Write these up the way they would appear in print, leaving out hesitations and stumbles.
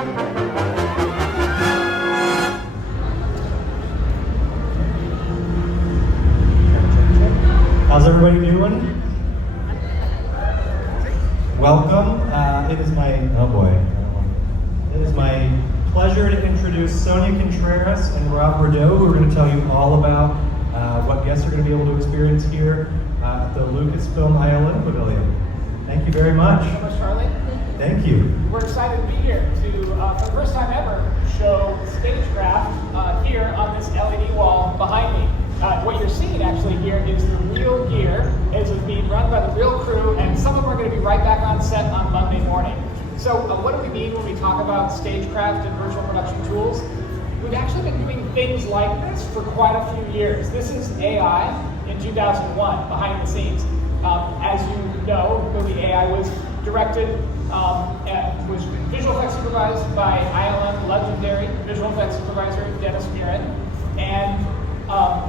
How's everybody doing? Welcome. It is my pleasure to introduce Sonia Contreras and Rob Bredow, who are going to tell you all about what guests are going to be able to experience here at the Lucasfilm ILM Pavilion. Thank you very much. Thank you so much, Charlie. Thank you. We're excited to be here to, for the first time ever, show Stagecraft here on this LED wall behind me. What you're seeing actually here is the real gear as it's being run by the real crew, and some of them are going to be right back on set on Monday morning. So what do we mean when we talk about Stagecraft and virtual production tools? We've actually been doing things like this for quite a few years. This is AI in 2001, behind the scenes. As you know, the movie AI was directed and was visual effects supervised by ILM legendary visual effects supervisor Dennis Murin. And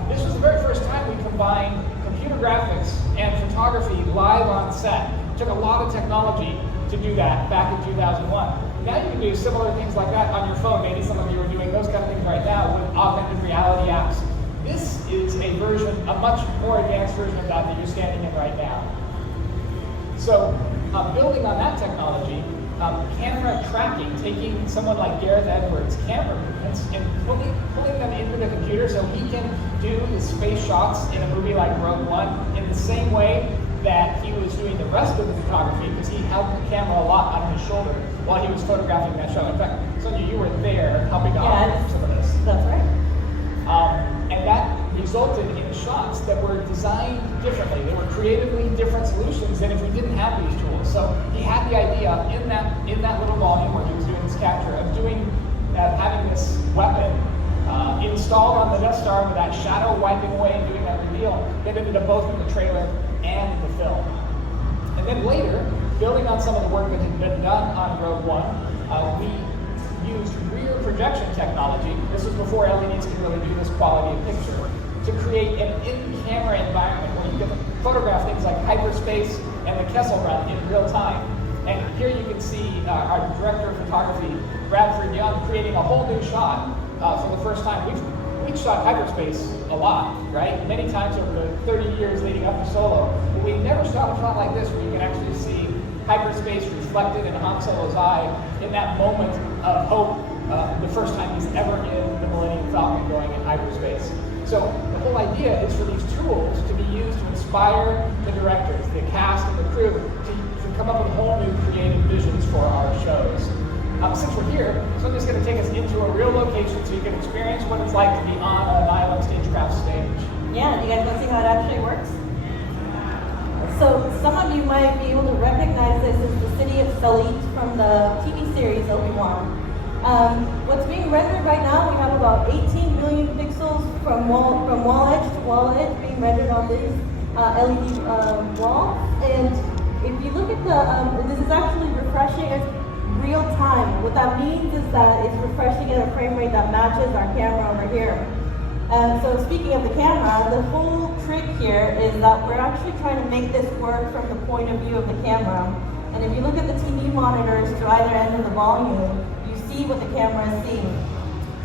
this was the very first time we combined computer graphics and photography live on set. It took a lot of technology to do that back in 2001. Now you can do similar things like that on your phone. Maybe some of you are doing those kind of things right now with augmented reality apps. This is a version, a much more advanced version of that you're standing in right now. So building on that technology, camera tracking, taking someone like Gareth Edwards' camera movements and pulling them into the computer so he can do the space shots in a movie like Rogue One in the same way that he was doing the rest of the photography, because he held the camera a lot on his shoulder while he was photographing that shot. In fact, Sonia, you were there helping to operate some of this. That's right. And that resulted in shots that were designed differently. They were creatively different solutions than if we didn't have these tools. So he had the idea in that little volume where he was doing this capture of having this weapon installed on the Death Star with that shadow wiping away and doing that reveal. That ended up both in the trailer and in the film. And then later, building on some of the work that had been done on Rogue One, we used rear projection technology. This was before LEDs could really do this quality of picture, to create an in-camera environment where you can photograph things like hyperspace and the Kessel Run in real time. And here you can see our director of photography, Bradford Young, creating a whole new shot for the first time. We've shot hyperspace a lot, right? Many times over the 30 years leading up to Solo, but we never shot a shot like this where you can actually see hyperspace reflected in Han Solo's eye in that moment of hope, the first time he's ever in the Millennium Falcon going in hyperspace. So the whole idea is for these tools to be used to inspire the directors, the cast, and the crew to come up with whole new creative visions for our shows. Since we're here, Sonia's going to take us into a real location so you can experience what it's like to be on an ILM Stagecraft stage. Yeah, you guys want to see how it actually works? So some of you might be able to recognize this as the city of Salit from the TV series Obi-Wan. What's being rendered right now, we have about 18 million pixels from wall edge to wall edge being rendered on these LED walls. And if you look at this is actually refreshing as real time. What that means is that it's refreshing at a frame rate that matches our camera over here. So speaking of the camera, the whole trick here is that we're actually trying to make this work from the point of view of the camera. And if you look at the TV monitors to either end of the volume, you see what the camera is seeing.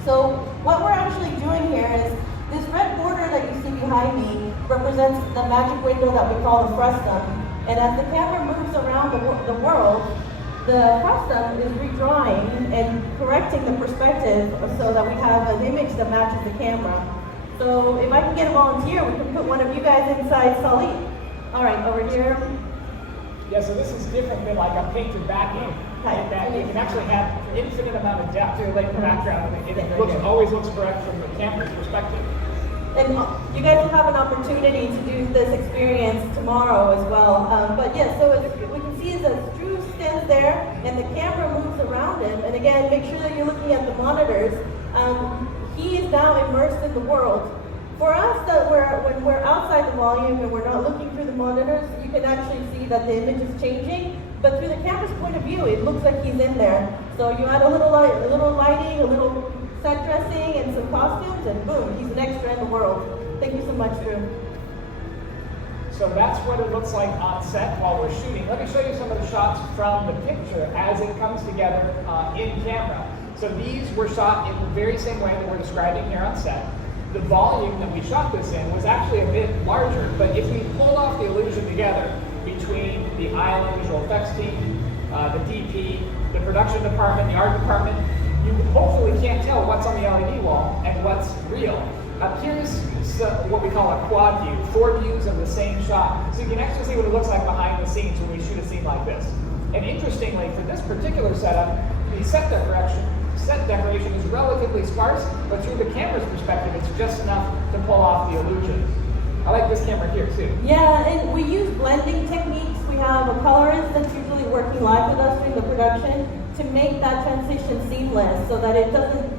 So what we're actually doing here is this red border that you see behind me represents the magic window that we call the frustum. And as the camera moves around the world, the frustum is redrawing and correcting the perspective so that we have an image that matches the camera. So if I can get a volunteer, we can put one of you guys inside Salit. All right, over here. Yeah, so this is different than like a painted backing. That you can actually have infinite amount of depth to the background, and it always looks correct from the camera's perspective. And you guys will have an opportunity to do this experience tomorrow as well. But yeah, so we can see is that Drew stands there and the camera moves around him. And again, make sure that you're looking at the monitors. He is now immersed in the world. For us, when we're outside the volume and we're not looking through the monitors, you can actually see that the image is changing. But through the camera's point of view, it looks like he's in there. So you add a little lighting, a little set dressing, and some costumes, and boom, he's an extra in the world. Thank you so much, Drew. So that's what it looks like on set while we're shooting. Let me show you some of the shots from the picture as it comes together in camera. So these were shot in the very same way that we're describing here on set. The volume that we shot this in was actually a bit larger, but if we pulled off the illusion together between the ILM visual effects team, the DP, the production department, the art department, you hopefully can't tell what's on the LED wall and what's real. Here's what we call a quad view, 4 views of the same shot. So you can actually see what it looks like behind the scenes when we shoot a scene like this. And interestingly, for this particular setup, the set decoration is relatively sparse, but through the camera's perspective, it's just enough to pull off the illusion. I like this camera here too. Yeah, and we use blending techniques. We have a colorist that's usually working live with us during the production to make that transition seamless so that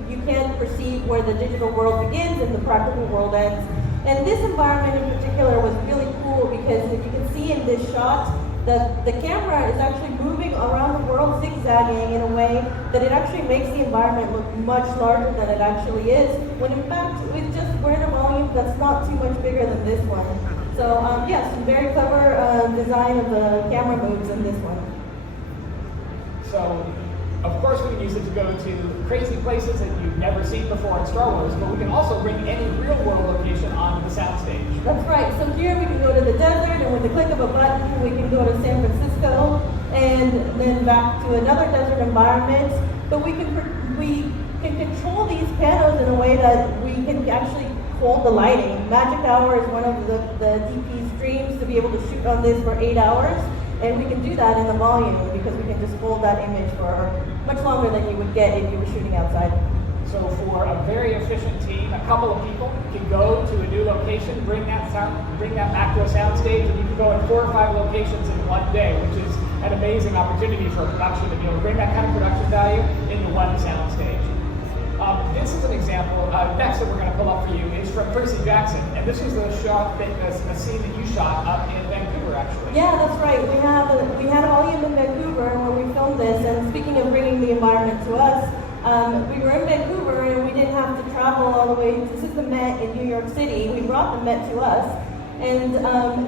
you can't perceive where the digital world begins and the practical world ends. And this environment in particular was really cool because if you can see in this shot, the camera is actually moving around the world zigzagging in a way that it actually makes the environment look much larger than it actually is, when in fact we're in a volume that's not too much bigger than this one. So yes, very clever design of the camera moves in this one. So of course we can use it to go to crazy places that you've never seen before in Star Wars, but we can also bring any real world location onto the soundstage. That's right. So here we can go to the desert, and with the click of a button, we can go to San Francisco, and then back to another desert environment. But we can control these panels in a way that we can actually hold the lighting. Magic Hour is one of the DP's dreams to be able to shoot on this for 8 hours. And we can do that in the volume because we can just hold that image for much longer than you would get if you were shooting outside. So for a very efficient team, a couple of people can go to a new location, bring that back to a soundstage, and you can go in 4 or 5 locations in one day, which is an amazing opportunity for a production to be able to bring that kind of production value into one soundstage. This is an example, next that we're going to pull up for you is from Percy Jackson, and this was a scene that you shot up in Vancouver, actually. Yeah, that's right. We had a volume in Vancouver where we filmed this, and speaking of bringing the environment to us, we were in Vancouver and we didn't have to travel all the way. This is the Met in New York City. We brought the Met to us, and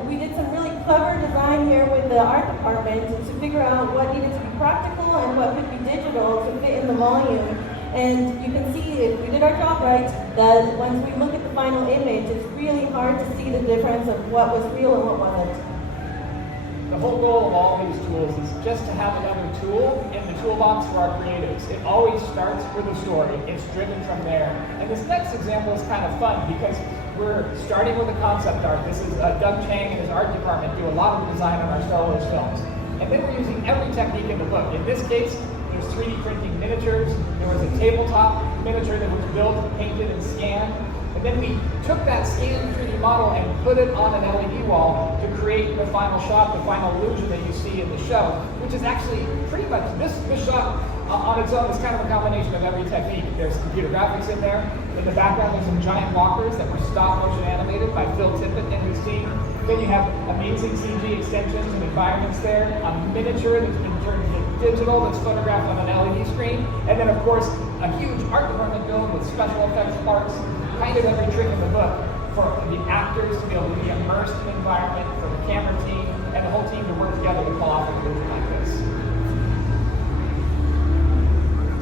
we did some really clever design here with the art department to figure out what needed to be practical and what could be digital to fit in the volume. And you can see, if we did our job right, that once we look at the final image, it's really hard to see the difference of what was real and what wasn't. The whole goal of all these tools is just to have another tool in the toolbox for our creatives. It always starts with a story. It's driven from there. And this next example is kind of fun because we're starting with a concept art. This is Doug Chang and his art department do a lot of the design on our Star Wars films. And then we're using every technique in the book. In this case, there's 3D printing miniatures. There was a tabletop miniature that was built, painted, and scanned. And then we took that scanned 3D model and put it on an LED wall to create the final shot, the final illusion that you see in the show, which is actually pretty much, this shot on its own is kind of a combination of every technique. There's computer graphics in there. In the background, there's some giant walkers that were stop motion animated by Phil Tippett and his team. Then you have amazing CG extensions and environments there, a miniature that's been turned into digital that's photographed on an LED screen, and then of course a huge art department build with special effects parts, kind of every trick in the book for the actors to be able to be immersed in the environment, for the camera team and the whole team to work together to pull off a movie like this.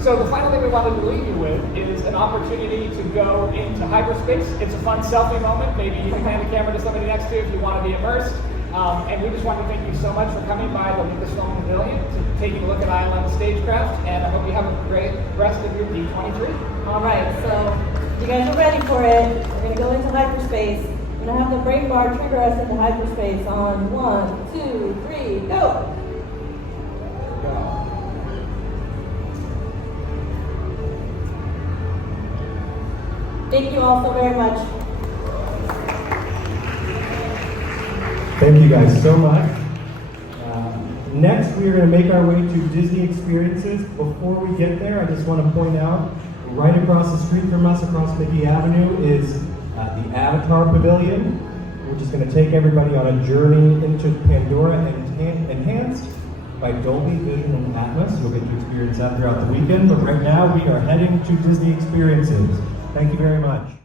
So the final thing we wanted to leave you with is an opportunity to go into hyperspace. It's a fun selfie moment. Maybe you can hand the camera to somebody next to you if you want to be immersed. And we just want to thank you so much for coming by the Lucasfilm Pavilion, to taking a look at ILM Stagecraft, and I hope you have a great rest of your D23. All right, so you guys are ready for it. We're going to go into hyperspace. We're going to have the brain bar trigger us into hyperspace on 1, 2, 3, go! Thank you all so very much. Thank you guys so much. Next, we are going to make our way to Disney Experiences. Before we get there, I just want to point out, right across the street from us, across Mickey Avenue, is the Avatar Pavilion. We're just going to take everybody on a journey into Pandora, enhanced by Dolby Vision and Atmos. You'll get to experience that throughout the weekend, but right now we are heading to Disney Experiences. Thank you very much.